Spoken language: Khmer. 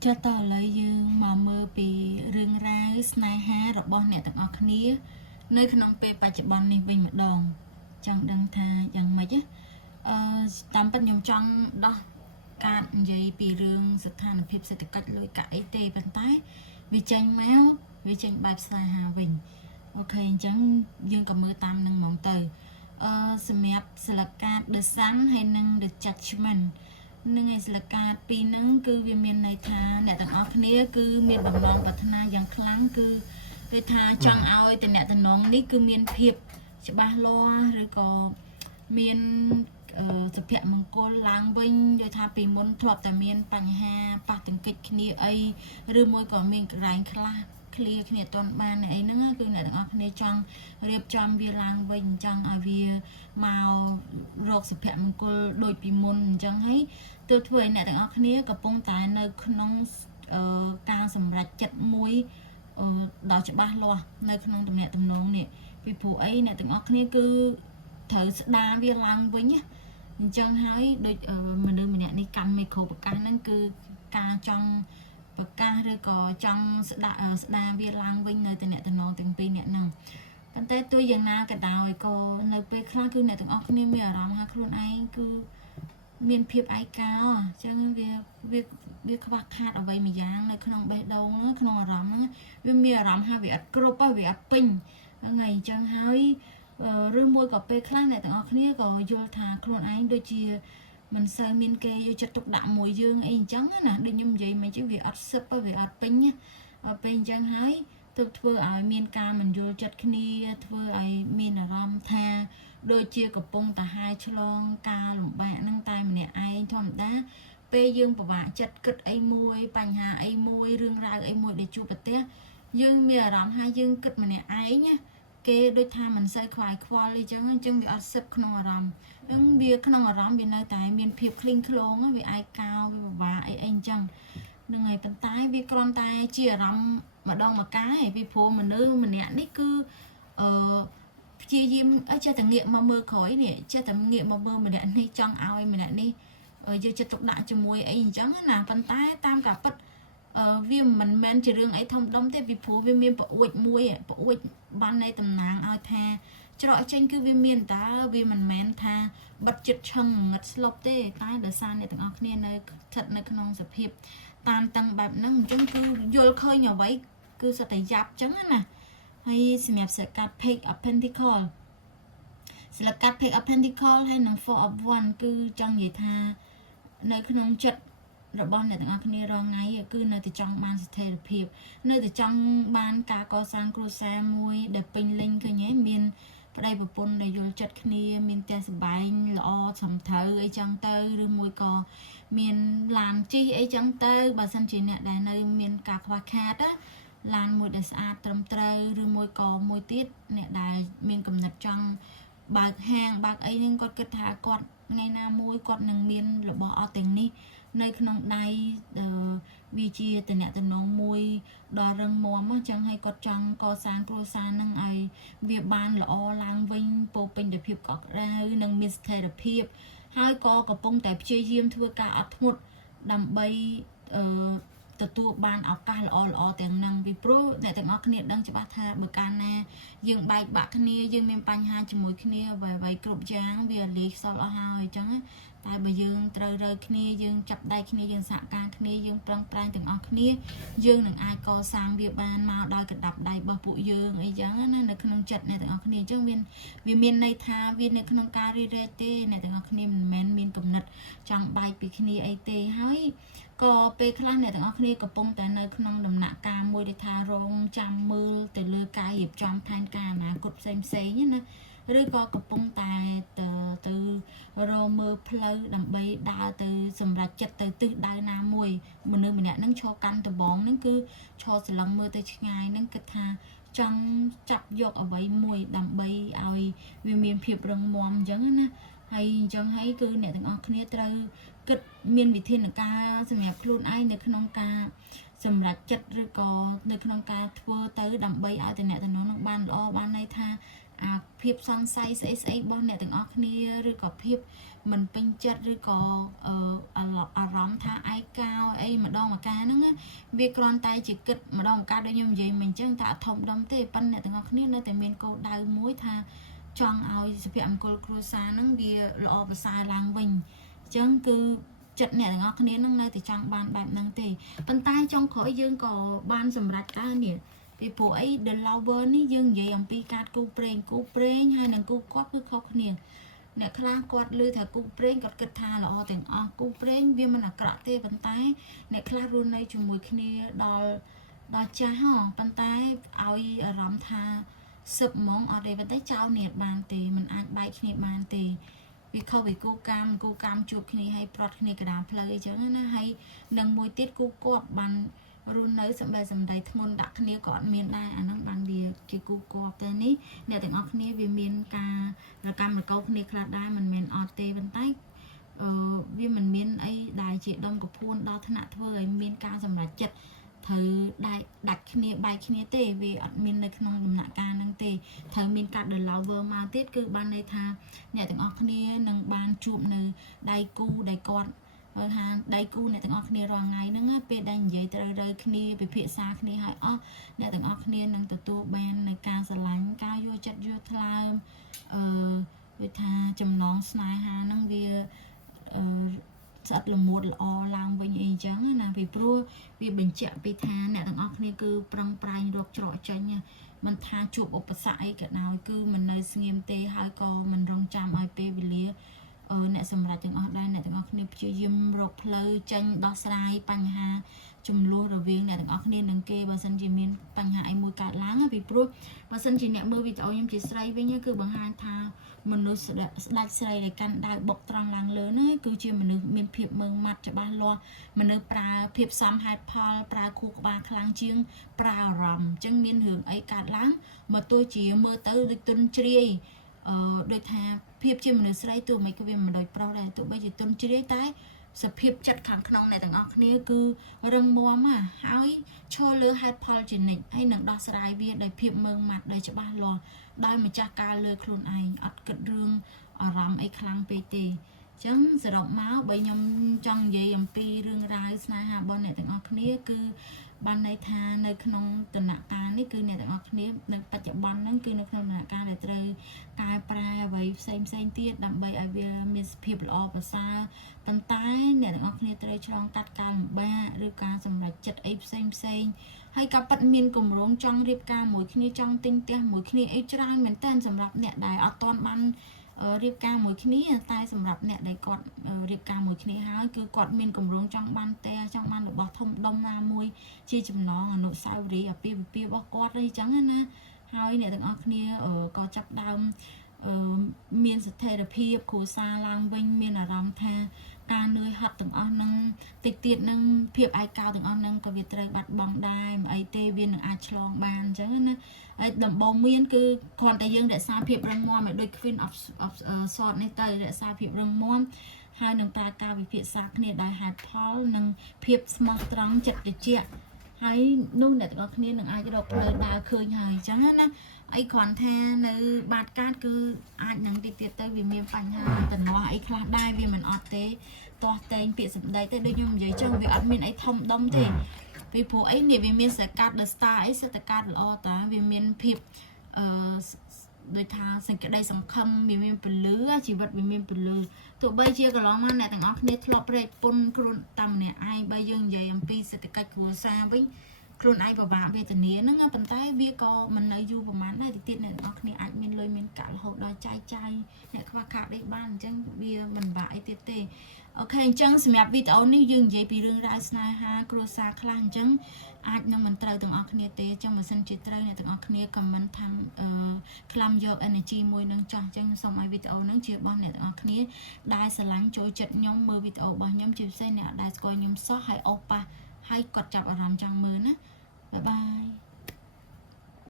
cho tao lấy dương mà mơ bị rừng ra snai ha rồi bọn nè tặng ở khía nơi khăn ông pe bà chụp bọn này bình một đòn chẳng đăng thà chẳng mấy chứ tạm bắt nhung trong đó cạn dây bị rừng sự than phép sẽ cách lối cãi tê bàn tay vì tranh máu vì tranh bài sai hà bình ok chẳng dương cầm mưa tam nâng mỏng tờ smep sẽ là cát the sun hay nâng the judgment នឹងឯស្លកាតពីហ្នឹងគឺវាមានន័យថាអ្នកទាំងអស់គ្នាគឺមានបំណងប្រាថ្នាយ៉ាងខ្លាំងគឺគេថាចង់ឲ្យតំណតំណងនេះគឺមានភាពច្បាស់លាស់ឬក៏មានសុភមង្គលឡើងវិញដូចថាពីមុនធ្លាប់តែមានបញ្ហាប៉ះទង្គិចគ្នាអីឬមួយក៏មានកន្លែងខ្លះឃ្លាគ្នាអត់ទាន់បានអីហ្នឹងគឺអ្នកទាំងអស់គ្នាចង់រៀបចំវាឡើងវិញចង់ឲ្យវាមករកសុភមង្គលដូចពីមុនអញ្ចឹងហើយទើបធ្វើឲ្យអ្នកទាំងអស់គ្នាកំពុងតែនៅក្នុងការសម្រេចចិត្តមួយដល់ច្បាស់លាស់នៅក្នុងទំនាក់ទំនងនេះពីព្រោះអីអ្នកទាំងអស់គ្នាគឺត្រូវស្ដារវាឡើងវិញណាអញ្ចឹងហើយដូចមនុស្សម្នាក់នេះកម្មមេក្រូប្រកាសហ្នឹងគឺការចង់ប្រកាសឬក៏ចង់ស្ដារវាឡើងវិញនៅតំណតំណងទាំងពីរអ្នកហ្នឹងប៉ុន្តែទោះយ៉ាងណាក៏ដោយក៏នៅពេលខ្លះគឺអ្នកទាំងអស់គ្នាមានអារម្មណ៍ថាខ្លួនឯងគឺមានភាពឯកោអញ្ចឹងវាខ្វះខាតអ្វីមួយយ៉ាងនៅក្នុងបេះដូងហ្នឹងក្នុងអារម្មណ៍ហ្នឹងវាមានអារម្មណ៍ថាវាអត់គ្រប់វាអត់ពេញហ្នឹងហើយអញ្ចឹងហើយឬមួយក៏ពេលខ្លះអ្នកទាំងអស់គ្នាក៏យល់ថាខ្លួនឯងដូចជាមិនសូវមានគេយកចិត្តទុកដាក់មួយយើងអីអញ្ចឹងណាដូចខ្ញុំនិយាយមិនចឹងវាអត់សឹបវាអត់ពេញពេលអញ្ចឹងហើយទើបធ្វើឲ្យមានការមិនយល់ចិត្តគ្នាធ្វើឲ្យមានអារម្មណ៍ថាដូចជាកំពុងតែហែឆ្លងការលំបាកហ្នឹងតែម្នាក់ឯងធម្មតាពេលយើងពិបាកចិត្តគិតអីមួយបញ្ហាអីមួយរឿងរ៉ាវអីមួយដែលជួបប្រទះយើងមានអារម្មណ៍ថាយើងគិតម្នាក់ឯងណាគេដូចថាមិនសូវខ្វាយខ្វល់អីចឹងវាអត់សឹកក្នុងអារម្មណ៍ហ្នឹងវាក្នុងអារម្មណ៍វានៅតែមានភាពឃ្លីងឃ្លោងវាឯកោវាពិបាកអីអញ្ចឹងហ្នឹងហើយប៉ុន្តែវាគ្រាន់តែជាអារម្មណ៍ម្ដងម្កាយពីព្រោះមនុស្សម្នាក់នេះគឺព្យាយាមចេះតែងាកមកមើលក្រោយនេះចេះតែងាកមកមើលម្នាក់នេះចង់ឲ្យម្នាក់នេះយកចិត្តទុកដាក់ជាមួយអីអញ្ចឹងណាប៉ុន្តែតាមការពិតវាមិនមែនជារឿងអីធំដុំទេពីព្រោះវាមានប្រអួចមួយប្រអួចបាននៃតំណាងឲ្យថាច្រកចេញគឺវាមានតើវាមិនមែនថាបិទចិត្តឆឹងងឹតស្លុបទេតែដោយសារអ្នកទាំងអស់គ្នានៅស្ថិតនៅក្នុងសភាពតាមតឹងបែបហ្នឹងអញ្ចឹងគឺយល់ឃើញអ្វីគឺសត្វតែយ៉ាប់អញ្ចឹងណាហើយសម្រាប់សកាត់ Page of Pentacles ស្លឹកកាត់ Page of Pentacles ហើយនិង Four of Wands គឺចង់និយាយថានៅក្នុងចិត្តរបស់អ្នកទាំងអស់គ្នារងថ្ងៃគឺនៅតែចង់បានស្ថិរភាពនៅតែចង់បានការកសាងគ្រួសារមួយដែលពេញលេញឃើញទេមានប្តីប្រពន្ធដែលយល់ចិត្តគ្នាមានផ្ទះសម្បែងល្អត្រឹមត្រូវអីចឹងទៅឬមួយក៏មានឡានជិះអីចឹងទៅបើសិនជាអ្នកដែលនៅមានការខ្វះខាតណាឡានមួយដែលស្អាតត្រឹមត្រូវឬមួយក៏មួយទៀតអ្នកដែលមានកំណត់ចង់បើកហាងបើកអីហ្នឹងគាត់គិតថាគាត់ថ្ងៃណាមួយគាត់នឹងមានរបស់អត់ទាំងនេះនៅក្នុងដៃវាជាតំណតំណងមួយដ៏រឹងមាំអញ្ចឹងហើយគាត់ចង់កសាងគ្រួសារនឹងឲ្យវាបានល្អឡើងវិញពោពេញដោយភាពកក់ក្ដៅនិងមានស្ថិរភាពហើយក៏កំពុងតែព្យាយាមធ្វើការអត់ធ្មត់ដើម្បីទទួលបានឱកាសល្អទាំងហ្នឹងពីព្រោះអ្នកទាំងអស់គ្នាដឹងច្បាស់ថាបើកាលណាយើងបែកបាក់គ្នាយើងមានបញ្ហាជាមួយគ្នាអ្វីគ្រប់យ៉ាងវាលេខសល់អស់ហើយអញ្ចឹងតែបើយើងត្រូវរើគ្នាយើងចាប់ដៃគ្នាយើងសហការគ្នាយើងប្រឹងប្រែងទាំងអស់គ្នាយើងនឹងអាចកសាងវាបានមកដោយកណ្ដាប់ដៃរបស់ពួកយើងអីចឹងណានៅក្នុងចិត្តអ្នកទាំងអស់គ្នាអញ្ចឹងវាមានន័យថាវានៅក្នុងការរីរែកទេអ្នកទាំងអស់គ្នាមិនមែនមានគំនិតចង់បែកពីគ្នាអីទេហើយក៏ពេលខ្លះអ្នកទាំងអស់គ្នាកំពុងតែនៅក្នុងដំណាក់កាលមួយដែលថារងចាំមើលទៅលើការរៀបចំផែនការអនាគតផ្សេងណាឬក៏កំពុងតែទៅរកមើលផ្លូវដើម្បីដើរទៅសម្រាប់ចិត្តទៅទិសដៅណាមួយមនុស្សម្នាក់ហ្នឹងឈរកាន់ដបងហ្នឹងគឺឈរស្រឡឹងមើលទៅឆ្ងាយហ្នឹងគិតថាចង់ចាប់យកអ្វីមួយដើម្បីឲ្យវាមានភាពរឹងមាំអញ្ចឹងណាហើយអញ្ចឹងហើយគឺអ្នកទាំងអស់គ្នាត្រូវគិតមានវិធានការសម្រាប់ខ្លួនឯងនៅក្នុងការសម្រេចចិត្តឬក៏នៅក្នុងការធ្វើទៅដើម្បីឲ្យតំណែងនោះបានល្អបានន័យថា ភាពសង្ស័យស្អីរបស់អ្នកទាំងអស់គ្នាឬក៏ភាពមិនពេញចិត្តឬក៏អារម្មណ៍ថាឯកោអីម្ដងម្កាលហ្នឹងវាគ្រាន់តែជាគិតម្ដងម្កាលដូចខ្ញុំនិយាយមិញអញ្ចឹងថាអត់ធំដុំទេប៉ុន្តែអ្នកទាំងអស់គ្នានៅតែមានគោលដៅមួយថាចង់ឲ្យសុភមង្គលគ្រួសារហ្នឹងវាល្អប្រសើរឡើងវិញអញ្ចឹងគឺចិត្តអ្នកទាំងអស់គ្នានឹងនៅតែចង់បានបែបហ្នឹងទេប៉ុន្តែចុងក្រោយយើងក៏បានសម្រេចដែរនេះពីព្រោះអី The Lover នេះយើងនិយាយអំពីការគូព្រេងហើយនឹងគូគាត់គឺខុសគ្នាអ្នកខ្លះគាត់លើថាគូព្រេងគាត់គិតថាល្អទាំងអស់គូព្រេងវាមិនអាក្រក់ទេប៉ុន្តែអ្នកខ្លះរស់នៅជាមួយគ្នាដល់ចាស់ហ៎ប៉ុន្តែឲ្យអារម្មណ៍ថាសឹកហ្មងអត់ទេប៉ុន្តែចោលនេះបានទេมันអាចបែកគ្នាបានទេវាខុសពីគូកម្មជួបគ្នាឲ្យប្រត់គ្នាកណ្ដាលផ្លូវអីចឹងណាហើយនឹងមួយទៀតគូគាត់បានរស់នៅសម្ដីធ្ងន់ដាក់គ្នាក៏អត់មានដែរអាហ្នឹងបានវាជាគូគាត់តែនេះអ្នកទាំងអស់គ្នាវាមានការរកម្មរកោគ្នាខ្លះដែរមិនមែនអត់ទេប៉ុន្តែវាមិនមានអីដែលជាដុំកពួនដល់ថ្នាក់ធ្វើឲ្យមានការសម្រេចចិត្តត្រូវដាច់គ្នាបែកគ្នាទេវាអត់មាននៅក្នុងដំណាក់កាលហ្នឹងទេត្រូវមានកាត់ The Lover មកទៀតគឺបានន័យថាអ្នកទាំងអស់គ្នានឹងបានជួបនៅដៃគូដែលគាត់បើថាដៃគូអ្នកទាំងអស់គ្នារាល់ថ្ងៃហ្នឹងពេលដែលនិយាយត្រូវគ្នាពិភាក្សាគ្នាឲ្យអស់អ្នកទាំងអស់គ្នានឹងទទួលបាននៅការស្រឡាញ់ការយល់ចិត្តយល់ថ្លើមដូចថាចំណងស្នេហាហ្នឹងវាស្អិតល្មួតល្អឡើងវិញអីចឹងណាពីព្រោះវាបញ្ជាក់ពីថាអ្នកទាំងអស់គ្នាគឺប្រឹងប្រែងរកច្រកចេញមិនថាជួបឧបសគ្គអីក៏ដោយគឺមិននៅស្ងៀមទេហើយក៏មិនរងចាំឲ្យពេលវេលាអ្នកសម្រាប់ទាំងអស់ដែរអ្នកទាំងអស់គ្នាព្យាយាមរកផ្លូវចេញដោះស្រាយបញ្ហាចំនួនរវាងអ្នកទាំងអស់គ្នានឹងគេបើសិនជាមានបញ្ហាអីមួយកើតឡើងពីព្រោះបើសិនជាអ្នកមើលវីដេអូខ្ញុំជាស្រីវិញគឺបង្ហាញថាមនុស្សស្ដេចស្រីដែលកាន់ដាវបុកត្រង់ឡើងលើហ្នឹងគឺជាមនុស្សមានភាពម៉ឺងម៉ាត់ច្បាស់លាស់មនុស្សប្រើភាពសមហេតុផលប្រើខួរក្បាលខ្លាំងជាងប្រើអារម្មណ៍អញ្ចឹងមានរឿងអីកើតឡើងមកទោះជាមើលទៅដូចទុនជ្រាយដូចថាភាពជាមនុស្សស្រីទោះមិនក៏វាមិនដូចប្រុសដែរទោះបីជាទុនជ្រាយតែសភាពចិត្តខាងក្នុងអ្នកទាំងអស់គ្នាគឺរឹងមាំហើយឈរលើហេតុផលជានិច្ចហើយនឹងដោះស្រាយវាដោយភាពម៉ឺងម៉ាត់ដោយច្បាស់លាស់ដោយម្ចាស់ការលើខ្លួនឯងអត់គិតរឿងអារម្មណ៍អីខ្លាំងពេកទេអញ្ចឹងសរុបមកបើខ្ញុំចង់និយាយអំពីរឿងរ៉ាវស្នេហារបស់អ្នកទាំងអស់គ្នាគឺបានន័យថានៅក្នុងដំណាក់កាលនេះគឺអ្នកទាំងអស់គ្នានៅបច្ចុប្បន្នហ្នឹងគឺនៅក្នុងដំណាក់កាលដែលត្រូវកែប្រែអ្វីផ្សេងទៀតដើម្បីឲ្យវាមានសភាពល្អប្រសើរប៉ុន្តែអ្នកទាំងអស់គ្នាត្រូវឆ្លងកាត់ការលំបាកឬការសម្រេចចិត្តអីផ្សេងហើយក៏ប៉ັດមានគម្រោងចង់រៀបការមួយគ្នាចង់ទិញផ្ទះមួយគ្នាអីច្រើនមែនតើសម្រាប់អ្នកដែលអត់ទាន់បានរៀបការមួយគ្នាតែសម្រាប់អ្នកដែលគាត់រៀបការមួយគ្នាហើយគឺគាត់មានគម្រោងចង់បានផ្ទះចង់បានរបស់ធំដុំណាមួយជាចំណងអនុស្សាវរីយ៍អាពាហ៍ពិពាហ៍របស់គាត់អីចឹងណាហើយអ្នកទាំងអស់គ្នាក៏ចាប់ដើមមានស្ថិរភាពគ្រួសារឡើងវិញមានអារម្មណ៍ថាការនឿយហត់ទាំងអស់ហ្នឹងតិចទៀតនឹងភាពឯកោទាំងអស់ហ្នឹងក៏វាត្រូវបាត់បង់ដែរមិនអីទេវានឹងអាចឆ្លងបានអញ្ចឹងណាហើយដំបូងមានគឺគ្រាន់តែយើងរក្សាភាពរឹងមាំឲ្យដូច Queen of Swords នេះទៅរក្សាភាពរឹងមាំហើយនឹងប្រើការវិភាគសាគ្នាដោយហេតុផលនិងភាពស្មោះត្រង់ចិត្តត្រជាក់ហើយនោះអ្នកទាំងអស់គ្នានឹងអាចរកផ្លូវដើរឃើញហើយអញ្ចឹងណាអីគ្រាន់ថានៅបាតកាតគឺអាចនឹងតិចទៀតទៅវាមានបញ្ហាតំណោះអីខ្លះដែរវាមិនអត់ទេទាស់តែងពាក្យសម្ដីទៅដូចខ្ញុំនិយាយចឹងវាអត់មានអីធំដុំទេពីព្រោះអីនេះវាមានសកាត់ The Star អីសិតតែកាត់ល្អតាវាមានភាពដោយថាសេចក្តីសង្ឃឹមវាមានពលឺជីវិតវាមានពលឺទោះបីជាកន្លងមកអ្នកទាំងអស់គ្នាធ្លាប់រែកពុនខ្លួនតាមម្នាក់ឯងបើយើងនិយាយអំពីសេដ្ឋកិច្ចគ្រួសារវិញខ្លួនឯងពិបាកវេទនាហ្នឹងប៉ុន្តែវាក៏មិននៅយូរប្រហែលដែរទីទៀតអ្នកទាំងអស់គ្នាអាចមានលុយមានកាក់រហូតដល់ចាយអ្នកខ្វះខាតអីបានអញ្ចឹងវាមិនបាក់អីទៀតទេអូខេអញ្ចឹងសម្រាប់វីដេអូនេះយើងនិយាយពីរឿងរ៉ាវស្នេហាគ្រួសារខ្លះអញ្ចឹងអាចនឹងមិនត្រូវទាំងអស់គ្នាទេអញ្ចឹងបើសិនជាត្រូវអ្នកទាំងអស់គ្នាខមមិនថាខ្លាំយក energy មួយនឹងចោះអញ្ចឹងសូមឲ្យវីដេអូហ្នឹងជារបស់អ្នកទាំងអស់គ្នាដែលស្រឡាញ់ចូលចិត្តខ្ញុំមើលវីដេអូរបស់ខ្ញុំជាពិសេសអ្នកដែលស្គាល់ខ្ញុំសោះហើយអូសប៉ះហើយគាត់ចាប់អារម្មណ៍ចង់មើលណាបាយបាយ